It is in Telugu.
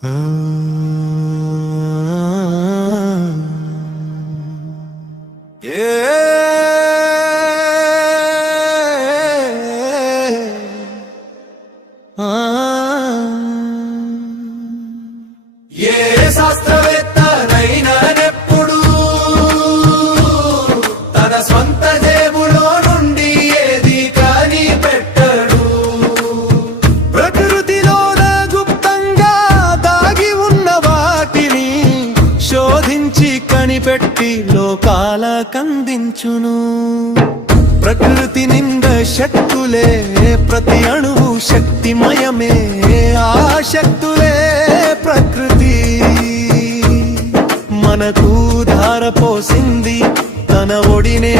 శాస్త్రవేత్తనైనప్పుడు తన స్వంత జేబులో నుండి ఏది కాని పెట్టడు. ప్రకృతిలోన గుప్తంగా దాగి ఉన్న వాటిని శోధించి కనిపెట్టి లోకాలకందించును. ప్రకృతి నింద శక్తులే, ప్రతి అణువు శక్తిమయమే. ఆ శక్తులే ప్రకృతి మనకు ధారపోసింది, తన ఒడినే